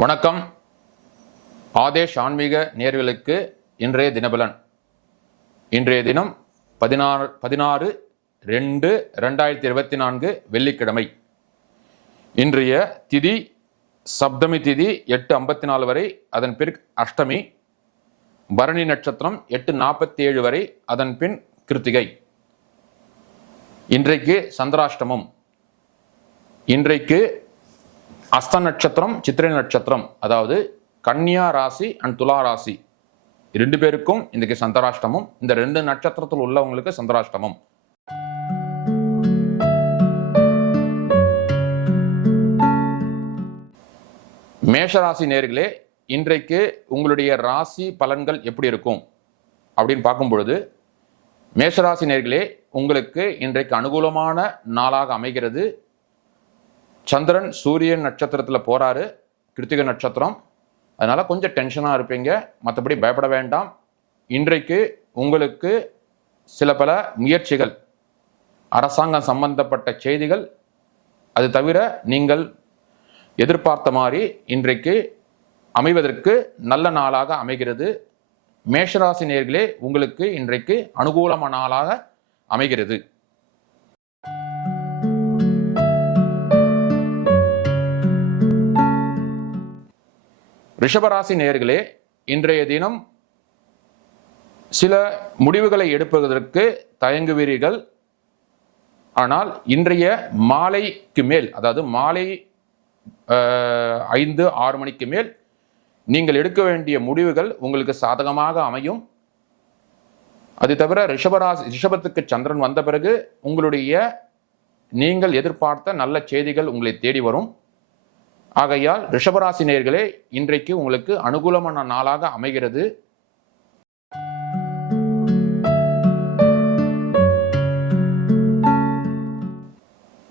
வணக்கம். ஆதேஷ் ஆன்மீக நேர்களுக்கு இன்றைய தினபலன். இன்றைய தினம் பதினாறு பதினாறு ரெண்டு ரெண்டாயிரத்தி இருபத்தி நான்கு வெள்ளிக்கிழமை. இன்றைய திதி சப்தமி திதி எட்டு ஐம்பத்தி நாலு வரை அதன் பிற் அஷ்டமி பரணி நட்சத்திரம் எட்டு நாற்பத்தி ஏழு வரை அதன் பின் கிருத்திகை. இன்றைக்கு சந்திராஷ்டமம். இன்றைக்கு அஸ்த நட்சத்திரம் சித்திரை நட்சத்திரம் அதாவது கன்னியா ராசி அண்ட் துலா ராசி. ரெண்டு பேருக்கும் இன்றைக்கு சந்திராஷ்டமம். இந்த ரெண்டு நட்சத்திரத்தில் உள்ளவங்களுக்கு சந்திராஷ்டமம். மேஷராசி நேர்களே இன்றைக்கு உங்களுடைய ராசி பலன்கள் எப்படி இருக்கும்? அப்படின்னு பார்க்கும் பொழுது மேஷராசி நேர்களே உங்களுக்கு இன்றைக்கு அனுகூலமான நாளாக அமைகிறது. சந்திரன் சூரியன் நட்சத்திரத்தில் போகிறாரு கிருத்திகை நட்சத்திரம். அதனால் கொஞ்சம் டென்ஷனாக இருப்பீங்க. மற்றபடி பயப்பட வேண்டாம். இன்றைக்கு உங்களுக்கு சில பல முயற்சிகள் அரசாங்கம் சம்பந்தப்பட்ட செய்திகள். அது தவிர நீங்கள் எதிர்பார்த்த மாதிரி இன்றைக்கு அமைவதற்கு நல்ல நாளாக அமைகிறது. மேஷராசி நேர்களே உங்களுக்கு இன்றைக்கு அனுகூலமான நாளாக அமைகிறது. ரிஷபராசி நேர்களே இன்றைய தினம் சில முடிவுகளை எடுப்பதற்கு தயங்குவீர்கள். ஆனால் இன்றைய மாலைக்கு மேல் அதாவது மாலை ஐந்து ஆறு மணிக்கு மேல் நீங்கள் எடுக்க வேண்டிய முடிவுகள் உங்களுக்கு சாதகமாக அமையும். அது தவிர ரிஷபராசி ரிஷபத்துக்கு சந்திரன் வந்த பிறகு உங்களுடைய நீங்கள் எதிர்பார்த்த நல்ல செய்திகள் உங்களை தேடி வரும். ஆகையால் ரிஷபராசி நேர்களே இன்றைக்கு உங்களுக்கு அனுகூலமான நாளாக அமைகிறது.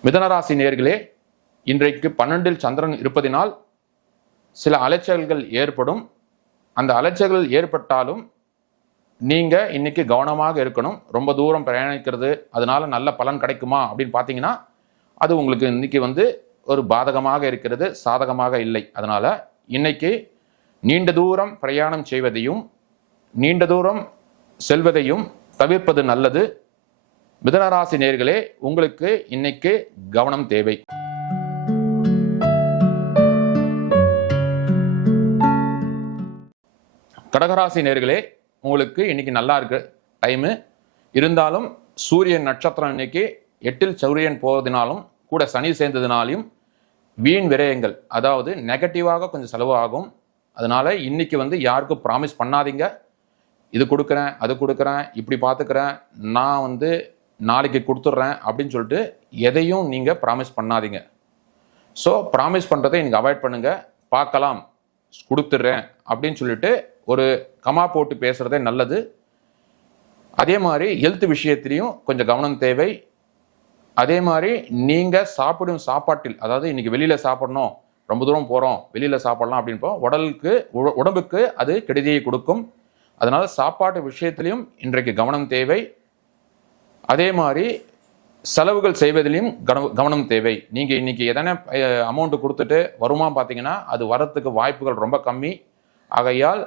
மிதனராசி நேர்களே இன்றைக்கு பன்னெண்டில் சந்திரன் இருப்பதினால் சில அலைச்சல்கள் ஏற்படும். அந்த அலைச்சல்கள் ஏற்பட்டாலும் நீங்கள் இன்னைக்கு கவனமாக இருக்கணும். ரொம்ப தூரம் பிரயாணிக்கிறது அதனால நல்ல பலன் கிடைக்குமா அப்படின்னு பார்த்தீங்கன்னா அது உங்களுக்கு இன்னைக்கு வந்து ஒரு பாதகமாக இருக்கிறது சாதகமாக இல்லை. அதனால் இன்னைக்கு நீண்ட தூரம் பிரயாணம் செய்வதையும் நீண்ட தூரம் செல்வதையும் தவிர்ப்பது நல்லது. மிதனராசி நேர்களே உங்களுக்கு இன்னைக்கு கவனம் தேவை. கடகராசி நேர்களே உங்களுக்கு இன்னைக்கு நல்லா இருக்கு. டைமு இருந்தாலும் சூரியன் நட்சத்திரம் இன்னைக்கு எட்டில் சூரியன் போவதனாலும் கூட சனி சேர்ந்ததுனாலையும் வீண் விரயங்கள். அதாவது நெகட்டிவாக கொஞ்சம் செலவு ஆகும் அதனால் இன்றைக்கி வந்து யாருக்கும் ப்ராமிஸ் பண்ணாதீங்க. இது கொடுக்குறேன் அது கொடுக்குறேன் இப்படி பார்த்துக்கிறேன் நான் வந்து நாளைக்கு கொடுத்துட்றேன் அப்படின்னு சொல்லிட்டு எதையும் நீங்கள் ப்ராமிஸ் பண்ணாதீங்க. ஸோ ப்ராமிஸ் பண்ணுறதை இன்னைக்கு அவாய்ட் பண்ணுங்கள் பார்க்கலாம். கொடுத்துட்றேன் அப்படின்னு சொல்லிட்டு ஒரு கமா போட்டு பேசுகிறதே நல்லது. அதே மாதிரி ஹெல்த் விஷயத்திலையும் கொஞ்சம் கவனம் தேவை. அதே மாதிரி நீங்கள் சாப்பிடும் சாப்பாட்டில் அதாவது இன்னைக்கு வெளியில் சாப்பிடணும் ரொம்ப தூரம் போகிறோம் வெளியில் சாப்பிடலாம் அப்படின்போ உடலுக்கு உ- உடம்புக்கு அது கெடுதியை கொடுக்கும். அதனால் சாப்பாட்டு விஷயத்திலையும் இன்றைக்கு கவனம் தேவை. அதே மாதிரி செலவுகள் செய்வதிலையும் கவனம் கவனம் தேவை. நீங்கள் இன்றைக்கி எதனா அமௌண்ட்டு கொடுத்துட்டு வருமா பார்த்தீங்கன்னா அது வரத்துக்கு வாய்ப்புகள் ரொம்ப கம்மி. ஆகையால்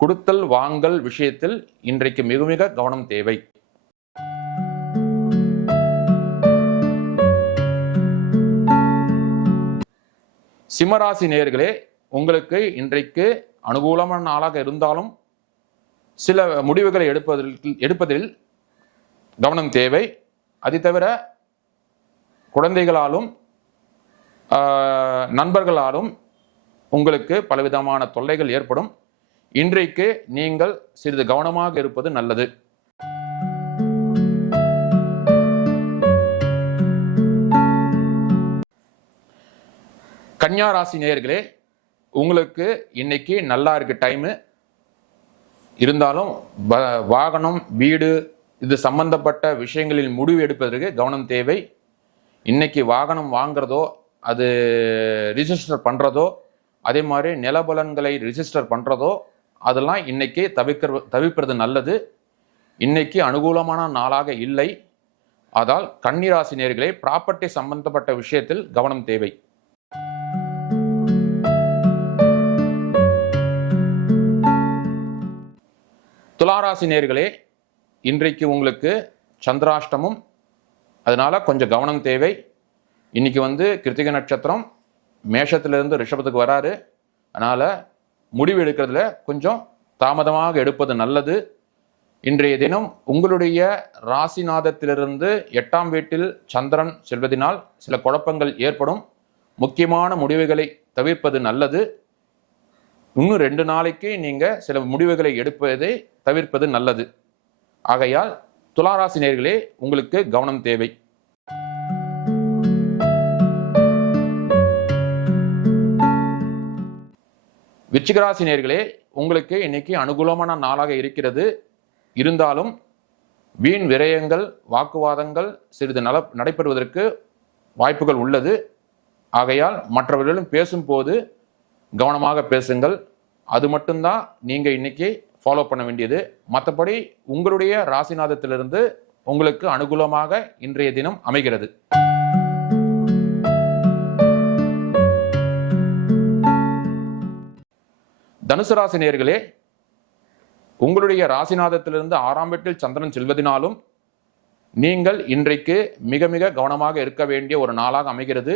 கொடுத்தல் வாங்கல் விஷயத்தில் இன்றைக்கு மிக மிக கவனம் தேவை. சிம்மராசி நேயர்களே உங்களுக்கு இன்றைக்கு அனுகூலமான நாளாக இருந்தாலும் சில முடிவுகளை எடுப்பதில் எடுப்பதில் கவனம் தேவை. அதை தவிர குழந்தைகளாலும் நண்பர்களாலும் உங்களுக்கு பலவிதமான தொல்லைகள் ஏற்படும். இன்றைக்கு நீங்கள் சிறிது கவனமாக இருப்பது நல்லது. கன்னியா ராசி நேயர்களே உங்களுக்கு இன்னைக்கு நல்லா இருக்கு டைமு இருந்தாலும் வ- வாகனம் வீடு இது சம்பந்தப்பட்ட விஷயங்களில் முடிவு எடுப்பதற்கு கவனம் தேவை. இன்னைக்கு வாகனம் வாங்குறதோ அது ரிஜிஸ்டர் பண்ணுறதோ அதே மாதிரி நிலபலன்களை ரிஜிஸ்டர் பண்ணுறதோ அதெல்லாம் இன்னைக்கு தவிர்க்கிற தவிர்ப்பது நல்லது. இன்னைக்கு அனுகூலமான நாளாக இல்லை. அதால் கன்னிராசினியர்களே ப்ராப்பர்ட்டி சம்பந்தப்பட்ட விஷயத்தில் கவனம் தேவை. துளாராசி நேர்களே இன்றைக்கு உங்களுக்கு சந்திராஷ்டமம். அதனால் கொஞ்சம் கவனம் தேவை. இன்னைக்கு வந்து கிருத்திகை நட்சத்திரம் மேஷத்திலிருந்து ரிஷபத்துக்கு வராரு. அதனால் முடிவு எடுக்கிறதுல கொஞ்சம் தாமதமாக எடுப்பது நல்லது. இன்றைய தினம் உங்களுடைய ராசிநாதத்திலிருந்து எட்டாம் வீட்டில் சந்திரன் செல்வதனால் சில குழப்பங்கள் ஏற்படும். முக்கியமான முடிவுகளை தவிர்ப்பது நல்லது. இன்னும் ரெண்டு நாளைக்கு நீங்கள் சில முடிவுகளை எடுப்பதை தவிர்ப்பது நல்லது. ஆகையால் துளாராசி நேர்களே உங்களுக்கு கவனம் தேவை. விச்சிகராசி நேர்களே உங்களுக்கு இன்னைக்கு அனுகூலமான நாளாக இருக்கிறது. இருந்தாலும் வீண் விரயங்கள் வாக்குவாதங்கள் சிறிது நல நடைபெறுவதற்கு வாய்ப்புகள் உள்ளது. ஆகையால் மற்றவர்களும் பேசும்போது கவனமாக பேசுங்கள். அது மட்டும்தான் நீங்கள் இன்னைக்கு ஃபாலோ பண்ண வேண்டியது. மற்றபடி உங்களுடைய ராசிநாதத்திலிருந்து உங்களுக்கு அனுகூலமாக இன்றைய தினம் அமைகிறது. தனுசு ராசி நேர்களே உங்களுடைய ராசிநாதத்திலிருந்து ஆறாம் வீட்டில் சந்திரன் செல்வதினாலும் நீங்கள் இன்றைக்கு மிக மிக கவனமாக இருக்க வேண்டிய ஒரு நாளாக அமைகிறது.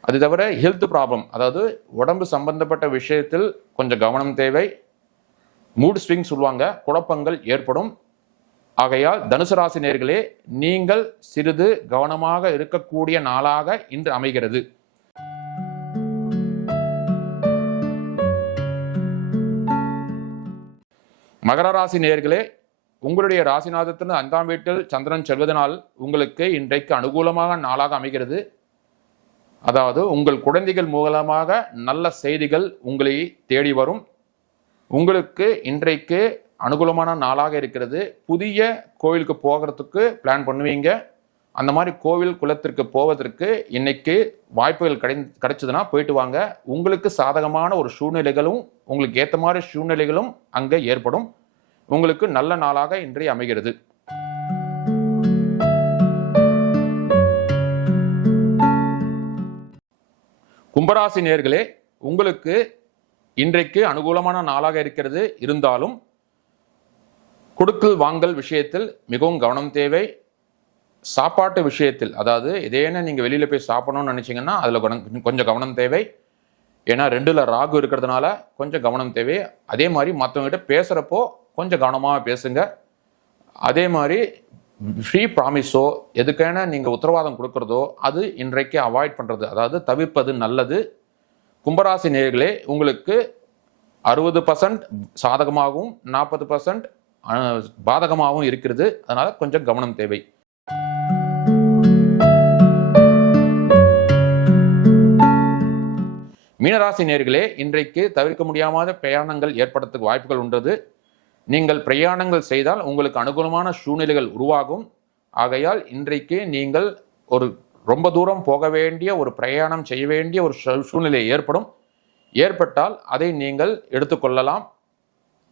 அது தவிர ஹெல்த் ப்ராப்ளம் அதாவது உடம்பு சம்பந்தப்பட்ட விஷயத்தில் கொஞ்சம் கவனம் தேவை. மூட் ஸ்விங் சொல்லுவாங்க. குழப்பங்கள் ஏற்படும். ஆகையால் தனுசு ராசி நேர்களே நீங்கள் சிறிது கவனமாக இருக்கக்கூடிய நாளாக இன்று அமைகிறது. மகர ராசி நேர்களே உங்களுடைய ராசிநாதத்தின் ஐந்தாம் வீட்டில் சந்திரன் செல்வதனால் உங்களுக்கு இன்றைக்கு அனுகூலமாக நாளாக அமைகிறது. அதாவது உங்கள் குழந்தைகள் மூலமாக நல்ல செய்திகள் உங்களை தேடி வரும். உங்களுக்கு இன்றைக்கு அனுகூலமான நாளாக இருக்கிறது. புதிய கோவிலுக்கு போகிறதுக்கு பிளான் பண்ணுவீங்க. அந்த மாதிரி கோவில் குலத்திற்கு போவதற்கு இன்னைக்கு வாய்ப்புகள் கிடை கிடைச்சதுன்னா போயிட்டு வாங்க. உங்களுக்கு சாதகமான ஒரு சூழ்நிலைகளும் உங்களுக்கு ஏற்ற மாதிரி சூழ்நிலைகளும் அங்கே ஏற்படும். உங்களுக்கு நல்ல நாளாக இன்றைய அமைகிறது. கும்பராசி நேர்களே உங்களுக்கு இன்றைக்கு அனுகூலமான நாளாக இருக்கிறது. இருந்தாலும் கொடுக்கல் வாங்கல் விஷயத்தில் மிகவும் கவனம் தேவை. சாப்பாட்டு விஷயத்தில் அதாவது இதேன்னு நீங்கள் வெளியில் போய் சாப்பிடணும்னு நினச்சிங்கன்னா அதில் கொஞ்சம் கவனம் தேவை. ஏன்னா ரெண்டில் ராகு இருக்கிறதுனால கொஞ்சம் கவனம் தேவை. அதே மாதிரி மற்றவங்ககிட்ட பேசுகிறப்போ கொஞ்சம் கவனமாக பேசுங்க. அதே மாதிரி ஃப்ரீ ப்ராமிஸோ எதுக்கான நீங்கள் உத்தரவாதம் கொடுக்குறதோ அது இன்றைக்கு அவாய்ட் பண்ணுறது அதாவது தவிர்ப்பது நல்லது. கும்பராசி நேர்களே உங்களுக்கு அறுபது பர்சன்ட் சாதகமாகவும் நாற்பது பர்சன்ட் பாதகமாகவும் இருக்கிறது. அதனால் கொஞ்சம் கவனம் தேவை. மீனராசி நேர்களே இன்றைக்கு தவிர்க்க முடியாத பிரயாணங்கள் ஏற்படுறதுக்கு வாய்ப்புகள் உண்டது. நீங்கள் பிரயாணங்கள் செய்தால் உங்களுக்கு அனுகூலமான சூழ்நிலைகள் உருவாகும். ஆகையால் இன்றைக்கு நீங்கள் ஒரு ரொம்ப தூரம் போக வேண்டிய ஒரு பிரயாணம் செய்ய வேண்டிய ஒரு சூழ்நிலை ஏற்படும். ஏற்பட்டால் அதை நீங்கள் எடுத்துக்கொள்ளலாம்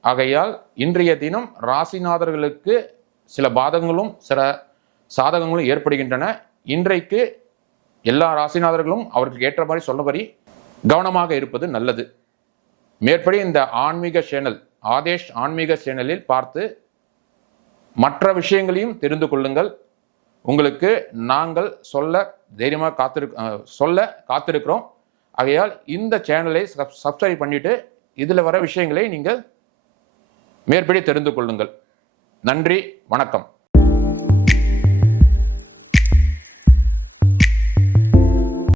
ஆகையால் இன்றைய தினம் ராசிநாதர்களுக்கு சில பாதகங்களும் சில சாதகங்களும் ஏற்படுகின்றன. இன்றைக்கு எல்லா ராசிநாதர்களும் அவருக்கு ஏற்ற மாதிரி சொன்னபடி கவனமாக இருப்பது நல்லது. மேற்படி இந்த ஆன்மீக சேனல் ஆதேஷ் ஆன்மீக சேனலில் பார்த்து மற்ற விஷயங்களையும் தெரிந்து கொள்ளுங்கள். உங்களுக்கு நாங்கள் சொல்ல தைரியமாக காத்திரு சொல்ல காத்திருக்கிறோம். ஆகையால் இந்த சேனலை சப் சப்ஸ்கிரைப் பண்ணிவிட்டு இதில் வர விஷயங்களை நீங்கள் மேற்படி தெரிந்து கொள்ளுங்கள். நன்றி வணக்கம்.